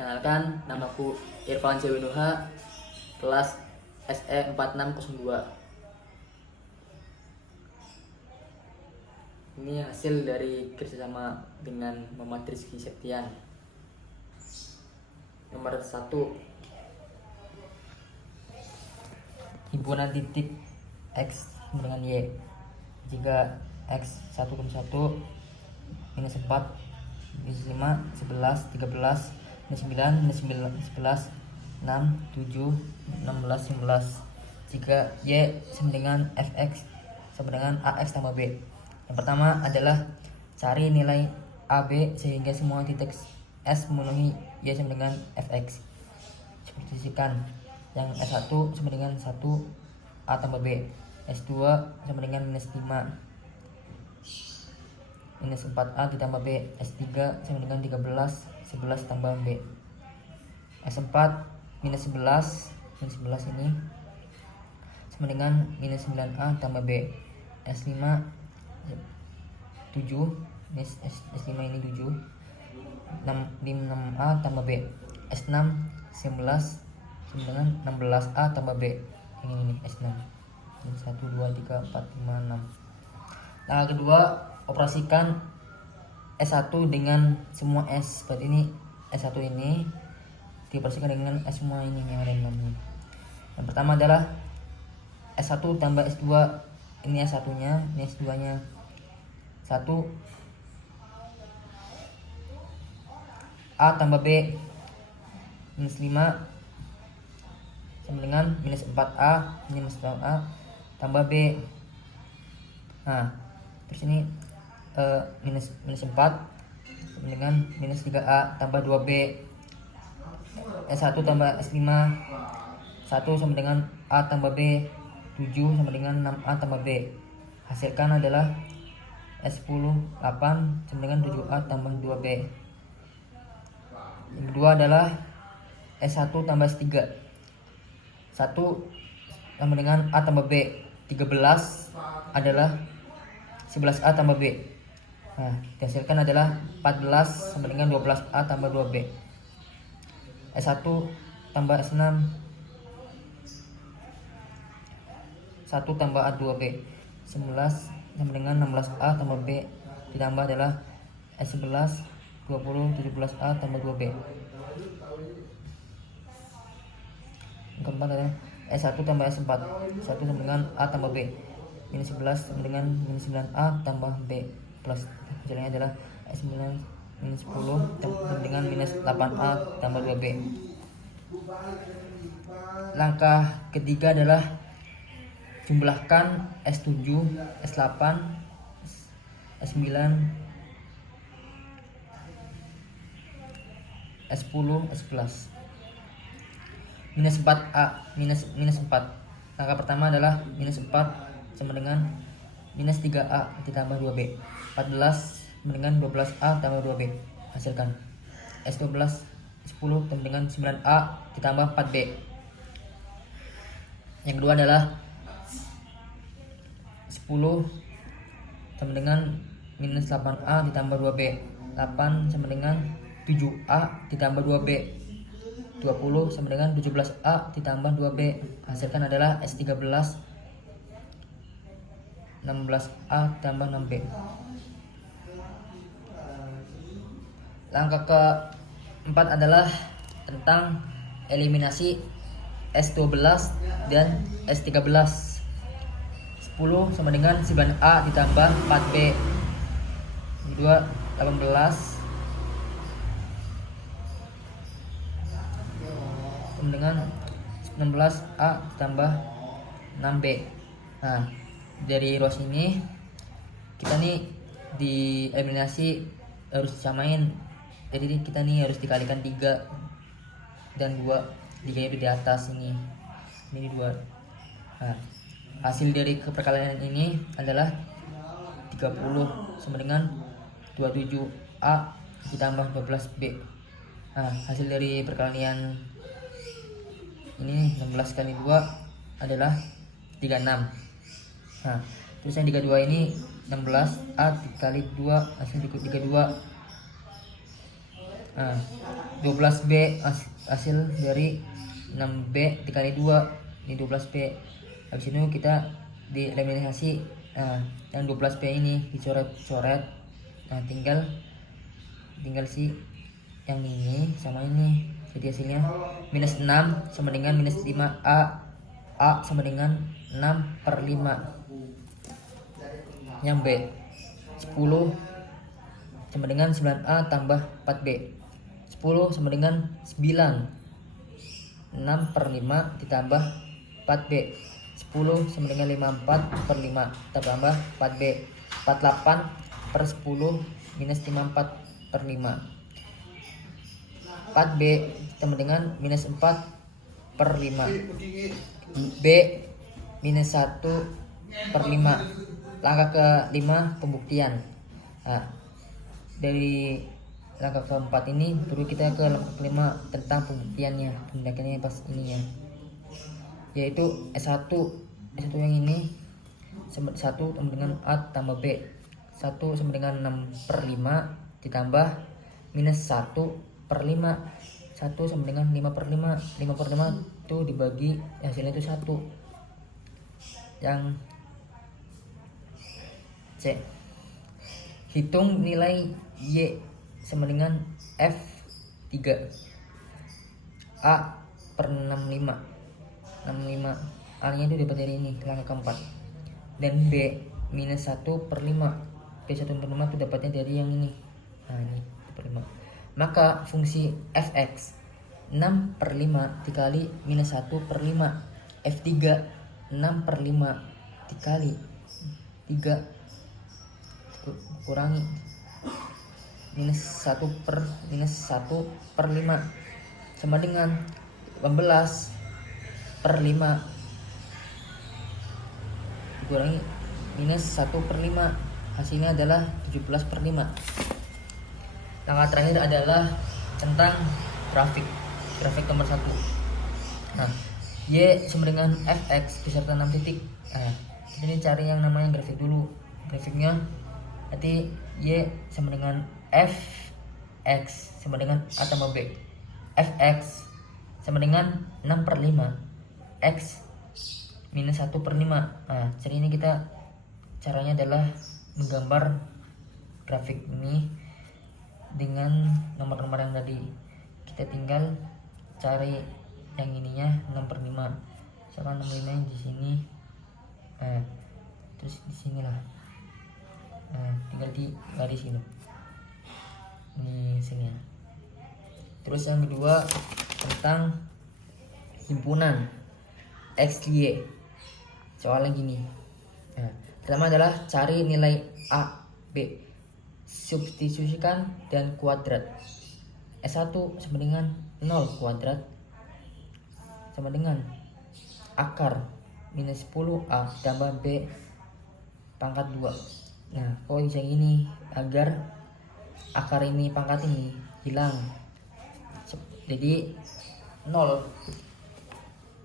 Perkenalkan, namaku Irfan Jawinuha, kelas SE 4602. Ini hasil dari kerjasama dengan Muhammad Rizky Septian. Nomor 1, himpunan titik X dengan Y. Jika X 1 minus 4 minus 5 11 13 minus 9 minus 11 6 7 16 19. Jika Y sama dengan Fx sama dengan Ax tambah B. Yang pertama adalah cari nilai AB sehingga semua titik S memenuhi Y sama dengan Fx. Sepertikan yang S1 sama dengan 1 A tambah B, S2 sama dengan minus 5 minus 4A ditambah B, S3 sama dengan 13 11 tambah B, S4 minus 11 ini sama dengan minus 9A tambah B, S5 7 minus S5 ini 7 6A tambah B, S6 11 sama dengan 16A tambah B. Ini S6 1 2 3 4 5 6. Nah, kedua, operasikan S1 dengan semua S. Berarti ini S1 ini dioperasikan dengan S semua ini yang random ini. Yang pertama adalah S1 tambah S2. Ini S1 nya, ini S2 nya. 1 A tambah B minus 5 sama dengan minus 4A, minus 4A tambah B. Nah, terus ini minus 4 sama dengan minus 3A tambah 2B. S1 tambah S5 1 sama dengan A tambah B, 7 sama dengan 6A tambah B. Hasilkan adalah S10 8 sama dengan 7A tambah 2B. Yang kedua adalah S1 tambah S3 1 sama dengan A tambah B, 13 adalah 11A tambah B. Nah, dihasilkan adalah 14 sama dengan 12A tambah 2B. S1 tambah S6 1 tambah A2B, 11 sama dengan 16A tambah B ditambah adalah S11 20 17A tambah 2B. Yang keempat adalah S1 tambah S4 1 sama dengan A tambah B, minus 11 sama dengan minus 9A tambah B, plus hasilnya adalah S9 minus 10 sama dengan minus 8A tambah 2B. Langkah ketiga adalah jumlahkan S7, S8, S9, S10, S11. Minus 4A, minus 4. Langkah pertama adalah minus 4 sama dengan minus 3A ditambah 2B. 14 sama dengan 12A tambah 2B. Hasilkan S12 10 sama dengan 9A ditambah 4B. Yang kedua adalah 10 sama dengan minus 8A ditambah 2B. 8 sama dengan 7A ditambah 2B. 20 sama dengan 17A ditambah 2B. Hasilkan adalah S13 16A tambah 6B. Langkah keempat adalah tentang eliminasi S12 dan S13. 10 sama dengan 9A ditambah 4B. Kedua 18 dengan 19A tambah 6B. Nah, dari ruas ini kita nih di eliminasi harus disamain. Jadi kita nih harus dikalikan 3 dan 2. 3 itu di atas ini. Ini 2. Nah, hasil dari perkalian ini adalah 30 sama dengan 27A ditambah 12B. Nah, hasil dari perkalian ini 16 kali 2 adalah 36. Nah, terus yang 32 ini 16A dikali 2 hasil 32. Nah, 12B hasil dari 6B dikali 2 ini 12B. Habis itu kita dieliminasi. Nah, yang 12B ini dicoret-coret. Nah, tinggal si yang ini sama ini. Jadi hasilnya minus 6 sama dengan minus 5A. A sama dengan 6/5. Yang B 10 sama dengan 9A tambah 4B. 10 sama dengan 9. 6/5 ditambah 4B. 10 sama dengan 54/5 tambah 4B. 48/10 minus 54/5. 4B sama dengan minus 4/5. B minus 1/5. Langkah ke-5 pembuktian. Nah, dari langkah keempat ini baru kita ke langkah ke-5 tentang pembuktiannya, tindakannya pas ininya, yaitu S1 yang ini 1 sama dengan A tambah B. 1 sama dengan 6/5 ditambah minus 1/5. 1 sama dengan 5/5. 5/5 itu dibagi hasilnya itu 1. Yang C, hitung nilai Y sama dengan F3 A per 65. A nya itu dapat dari ini, langkah keempat. Dan B minus 1/5. B 1/5 itu dapatnya dari yang ini. Nah, ini 1/5. Maka fungsi Fx 6/5 dikali minus 1/5. F3 6/5 dikali 3 kurangi minus 1/5 sama dengan 18/5 dikurangi minus 1/5, hasilnya adalah 17/5. Langkah terakhir adalah tentang grafik nomor 1. Nah, Y sama dengan Fx beserta 6 titik. Nah, ini cari yang namanya grafik dulu. Grafiknya nanti Y sama dengan Fx sama dengan A tambah B. Fx sama dengan 6/5. X minus 1/5. Nah, jadi ini caranya adalah menggambar grafik ini dengan nomor-nomor yang tadi. Kita tinggal cari yang ininya 6/5. Misalkan 6/5 yang di sini. Nah, terus di sinilah. Nah, tinggal di garis ini. Ini sini ya. Terus yang kedua tentang himpunan X, Y. Soalnya gini. Nah, pertama adalah cari nilai A, B. Substitusikan dan kuadrat. S1 sama dengan 0 kuadrat sama dengan akar minus 10A tambah B pangkat 2. Nah, kok bisa gini? Agar akar ini pangkat ini hilang. Jadi 0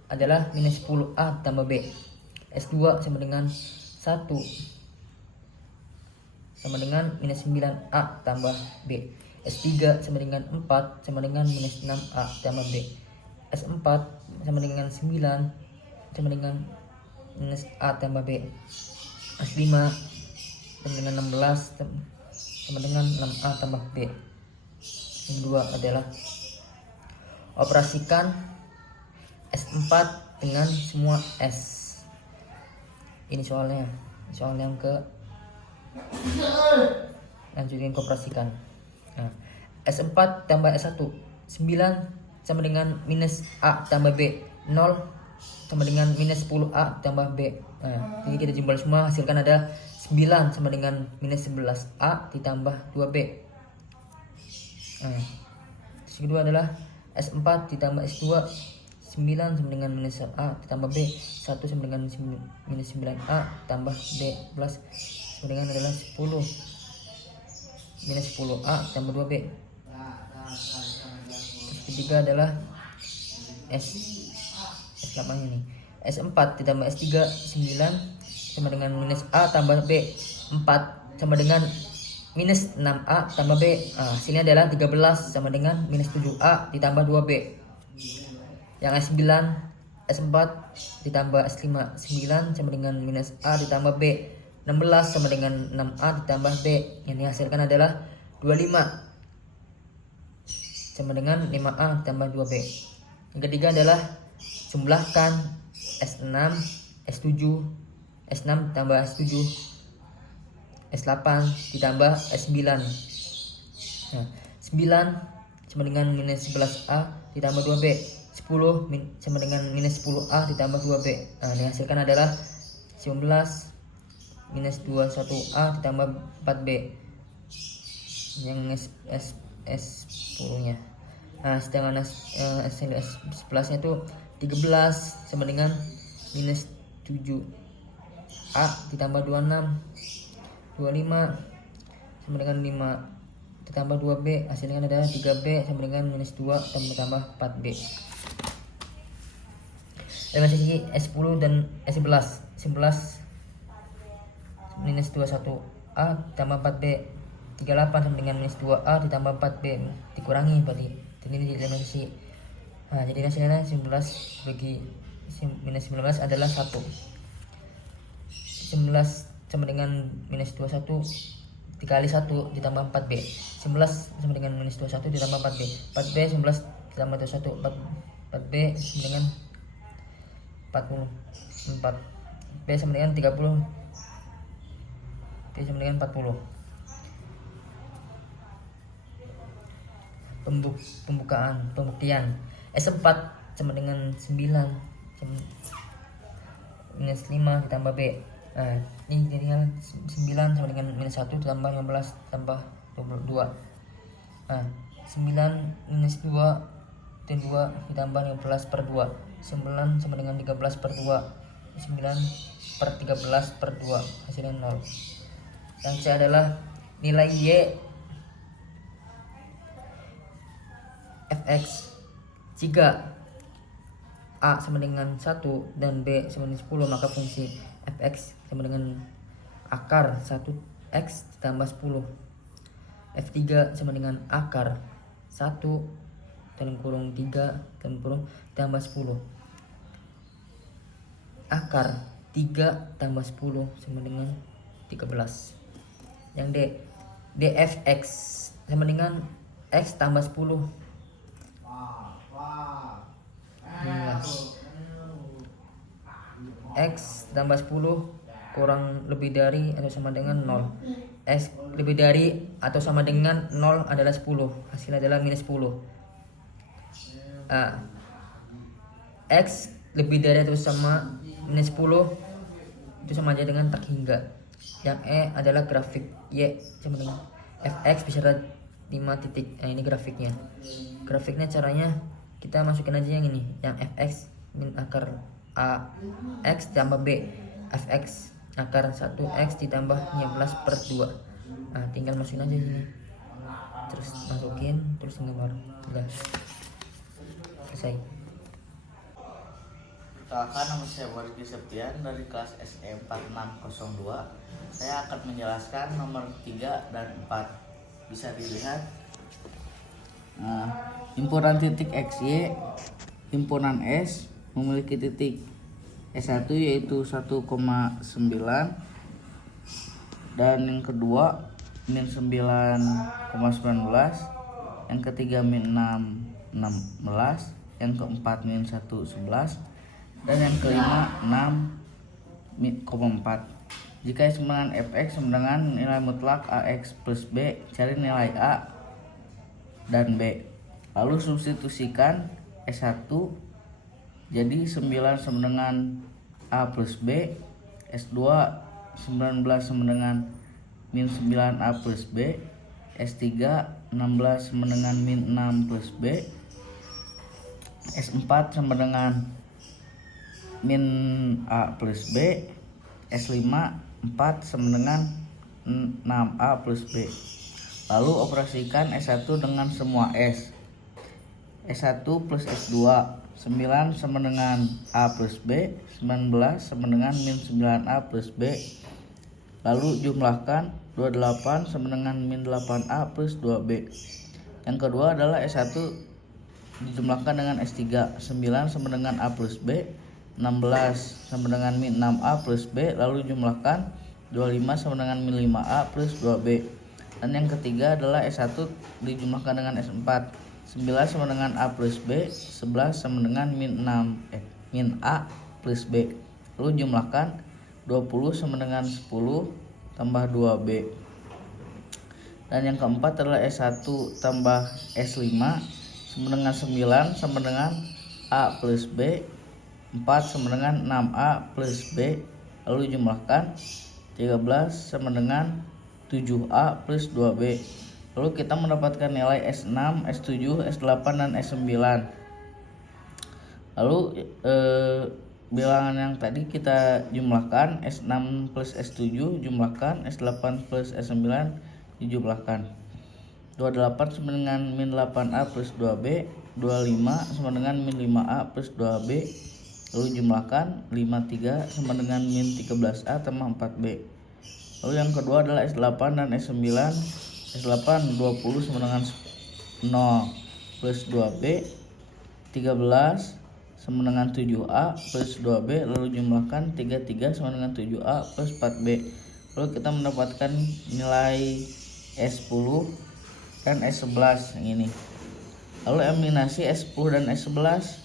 adalah minus 10A tambah B. S2 sama dengan 1 sama dengan minus 9A tambah B. S3 sama dengan 4 sama dengan minus 6A tambah B. S4 sama dengan 9 sama dengan minus A tambah B. S5 sama dengan 16 sama dengan 6A tambah B. Yang kedua adalah operasikan S4 dengan semua S. Ini soalnya soal yang ke lanjutin operasikan. Nah, S4 tambah S1 9 sama dengan minus A tambah B. 0 sama dengan minus 10A tambah B. Nah, ini kita jumlah semua, hasilkan ada 9 sama dengan minus 11A ditambah 2B. Nah, terus kedua adalah S4 ditambah S2 9 sama dengan minus A ditambah B. 1 sama dengan minus 9A tambah B plus sama dengan adalah 10 minus 10A tambah 2B. Terus ketiga adalah S8 ini. S4 ditambah S3 9 sama dengan minus A tambah B. 4 sama dengan minus 6A tambah B. Hasilnya adalah 13 sama dengan minus 7A ditambah 2B. Yang S9, S4 ditambah S5, 9 sama dengan minus A ditambah B. 16 sama dengan 6A ditambah B. Yang dihasilkan adalah 25 sama dengan 5A ditambah 2B. Yang ketiga adalah jumlahkan S6, S7, S6 ditambah S7, S8 ditambah S9. Nah, 9 sama dengan minus 11A ditambah 2B. 10 sama dengan minus 10A ditambah 2B. Yang dihasilkan adalah 19 minus 21A ditambah 4B. Yang S10 nya. Sedangkan S11 nya itu 13 sama dengan minus 7A ditambah 26. 25 sama dengan 5 ditambah 2B. Hasilnya adalah 3B sama dengan minus 2 tambah 4B. Dalam sisi S10 dan S11, 11 minus 21A ditambah 4B. 38 sama dengan minus 2A ditambah 4B dikurangi berarti. Jadi di dalam sisi. Jadi hasilnya 19 bagi minus 19 adalah 1. 19 sama dengan minus 21 dikali 1 ditambah 4B. 11 sama dengan minus 21 ditambah 4B. 4B 11 ditambah 21 4B sama dengan 40. 4B sama dengan 30. B sama dengan 40. Pembuktian S4 sama dengan 9 minus 5 ditambah B. Ini jadinya 9 sama dengan minus 1 ditambah 15 tambah 22. 9 minus 2 dan 2 ditambah 15 per 2. 9 sama dengan 13 per 2. 9 per 13 per 2. Hasilnya 0. Yang C adalah nilai Y fx jika A sama dengan 1 dan B sama dengan 10, maka fungsi fx sama dengan akar 1x ditambah 10. F3 sama dengan akar 1 dalam kurung 3 dalam kurung tambah 10. Akar 3 tambah 10 sama dengan 13. Yang D, dfx sama dengan x tambah 10. X tambah 10 kurang lebih dari atau sama dengan 0. X lebih dari atau sama dengan 0 adalah 10. Hasilnya adalah minus 10. X lebih dari atau sama minus 10 itu sama aja dengan tak hingga. Yang E adalah grafik Y sama dengan fx beserta 5 titik. Ini grafiknya. Grafiknya caranya kita masukin aja yang ini, yang fx min akar a x ditambah b, fx akar 1x ditambah 15 per 2. Tinggal masukin aja sini, terus masukin, terus gambar. Udah selesai. Perkenalkan, nama saya Wargi Septian dari kelas SE 4602. Saya akan menjelaskan nomor 3 dan 4. Bisa dilihat. Himpunan titik XY, himpunan S memiliki titik S1 yaitu 1,9, dan yang kedua min 9,19, yang ketiga min 6,16, yang keempat min 1,11, dan yang kelima 6,4. Jika sama dengan fx sama dengan nilai mutlak ax plus b, cari nilai a dan b. Lalu substitusikan S1 jadi 9 sama dengan a plus b, S2 19 sama dengan min 9a plus b, S3 16 sama dengan min 6 plus b, S4 sama dengan min a plus b, S5 4 sama dengan 6a plus b. Lalu operasikan S1 dengan semua S. S1 plus S2, 9 sama dengan A plus B, 19 sama dengan min 9A plus B, Lalu jumlahkan 28 sama dengan min 8A plus 2B. Yang kedua adalah S1 dijumlahkan dengan S3. 9 sama dengan A plus B. 16 sama dengan min 6A plus B. Lalu jumlahkan 25 sama dengan min 5A plus 2B. Dan yang ketiga adalah S1 dijumlahkan dengan S4. 9 sama dengan A plus B. 11 sama dengan min A plus B. Lalu jumlahkan 20 sama dengan 10 tambah 2B. Dan yang keempat adalah S1 tambah S5 sama dengan 9 sama dengan A plus B. 4 sama dengan 6A plus B. Lalu jumlahkan 13 sama dengan 7A plus 2B. Lalu kita mendapatkan nilai S6, S7, S8, dan S9. Lalu bilangan yang tadi kita jumlahkan, S6 plus S7 jumlahkan, S8 plus S9 dijumlahkan. 28 sama dengan min 8A plus 2B. 25 sama dengan min 5A plus 2B. Lalu jumlahkan 53 sama dengan min 13A tambah 4B. Lalu yang kedua adalah S8 dan S9. S8 20 sama dengan 0 plus 2B. 13 sama dengan 7A plus 2B. Lalu jumlahkan 33 sama dengan 7A plus 4B. Lalu kita mendapatkan nilai S10 dan S11 yang ini. Lalu eliminasi S10 dan S11.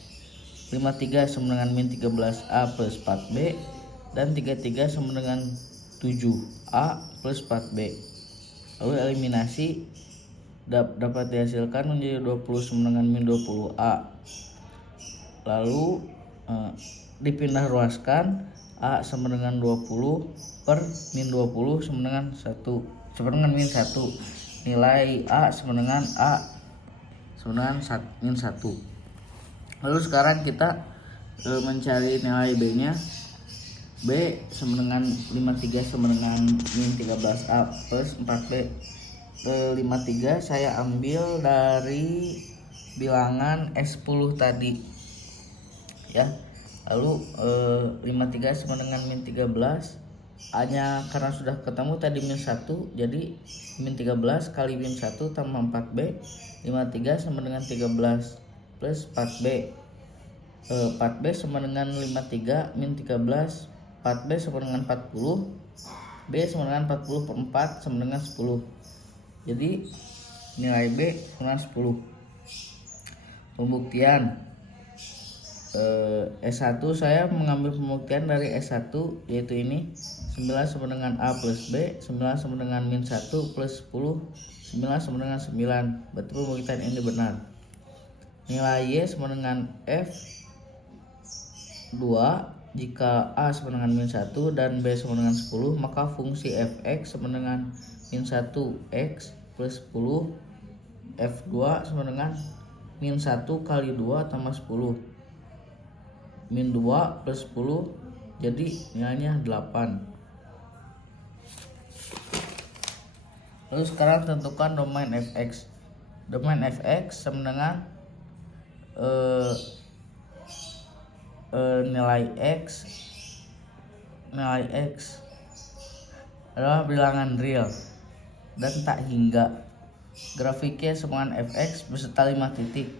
53 sama dengan min 13A plus 4B. Dan 33 sama dengan 7A plus 4B. Lalu eliminasi dapat dihasilkan menjadi 20 sama dengan min 20A. Lalu dipindah ruaskan, A sama dengan 20 per min 20 sama dengan 1 sama dengan min 1. Nilai A sama dengan min 1. Lalu sekarang kita mencari nilai B nya. B sama dengan 53 sama dengan min 13A plus 4B. 53 saya ambil dari bilangan S10 tadi ya. Lalu 53 sama dengan min 13, A nya karena sudah ketemu tadi min 1, jadi min 13 kali min 1 tambah 4B. 53 sama dengan 13 plus 4B. 4B sama dengan 53 min 13. 4B sama dengan 40. B sama dengan 40 per 4 sama dengan 10. Jadi nilai B sama dengan 10. Pembuktian S1 saya mengambil pembuktian dari S1 yaitu ini 9 sama dengan A plus B. 9 sama dengan min 1 plus 10. 9 sama dengan 9. Berarti pembuktian ini benar. Nilai Y sama dengan F2 jika A sama dengan min 1 dan B sama dengan 10, maka fungsi Fx sama dengan min 1x plus 10. F2 sama dengan min 1 kali 2 tambah 10. Min 2 plus 10, jadi nilainya 8. Lalu sekarang tentukan domain Fx. Domain Fx sama dengan nilai x adalah bilangan real dan tak hingga. Grafiknya sama dengan Fx beserta 5 titik.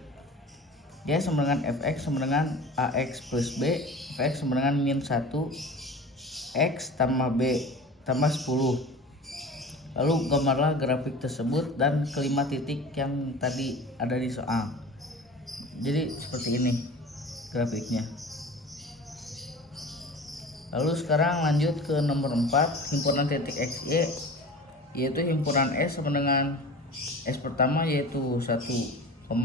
Y sama dengan Fx sama dengan Ax plus B. Fx sama dengan min 1 X tambah B tambah 10. Lalu gambarlah grafik tersebut dan kelima titik yang tadi ada di soal. Jadi seperti ini grafiknya. Lalu sekarang lanjut ke nomor 4, himpunan titik XY, yaitu himpunan S sama dengan S pertama yaitu 1,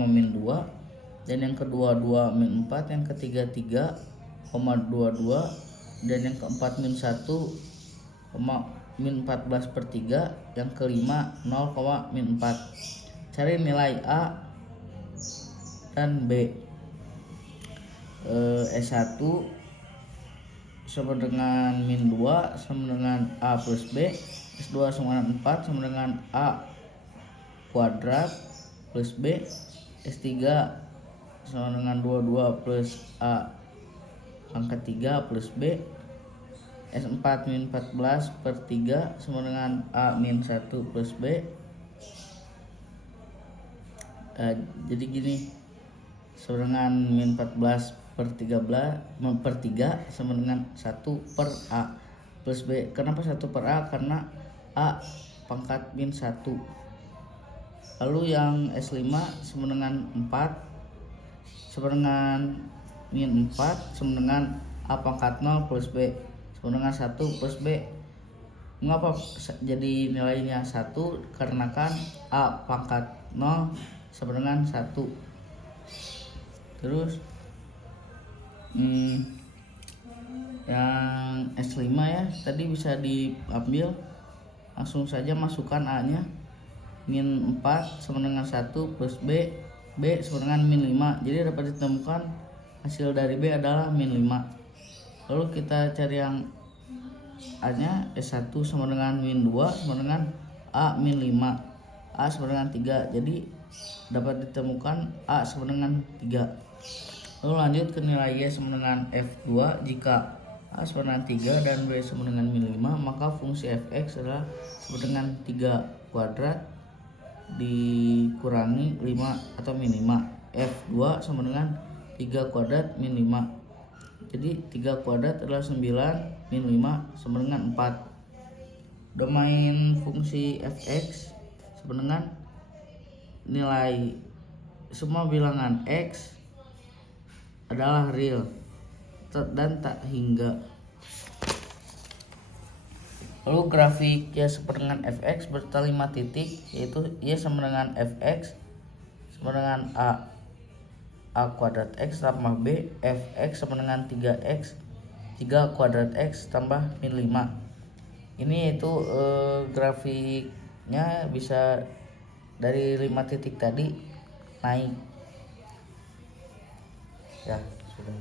min 2, dan yang kedua 2, min 4, yang ketiga 3, 22, dan yang keempat min 1, min 14 per 3, yang kelima 0, min 4. Cari nilai A dan B. S1 sama dengan min 2 sama dengan A plus B. S2 sama dengan 4 sama dengan A kuadrat plus B. S3 sama dengan 22 plus A pangkat 3 plus B. S4 min 14 per 3 sama dengan A min 1 plus B. Jadi gini, sama dengan min 14 per 3 sama dengan 1 per A plus B. Kenapa 1 per A? Karena A pangkat min 1. Lalu yang S5 sama dengan 4 sama dengan min 4 sama dengan A pangkat 0 plus B sama dengan 1 plus B. Mengapa jadi nilainya 1? Karena kan A pangkat 0 sama dengan 1. Terus yang S5 ya tadi bisa diambil, langsung saja masukkan A nya, min 4 sama dengan 1 plus B sama dengan min 5. Jadi dapat ditemukan hasil dari B adalah min 5. Lalu kita cari yang A nya, S1 sama dengan min 2 sama dengan A min 5. A sama dengan 3. Jadi dapat ditemukan A sama dengan 3. Lalu lanjut ke nilai Y sama dengan F2. Jika A sama dengan 3 dan B sama dengan min 5, maka fungsi Fx adalah sama dengan 3 kuadrat dikurangi 5 atau min 5. F2 sama dengan 3 kuadrat min 5. Jadi 3 kuadrat adalah 9, min 5 sama dengan 4. Domain fungsi Fx sama dengan nilai semua bilangan X adalah real dan tak hingga. Lalu grafik Y sama dengan Fx berserta 5 titik, yaitu Y sama dengan Fx sama dengan A kuadrat X tambah B, Fx sama dengan 3X 3 kuadrat X tambah min 5. Ini yaitu grafiknya bisa dari 5 titik tadi naik ya sudah.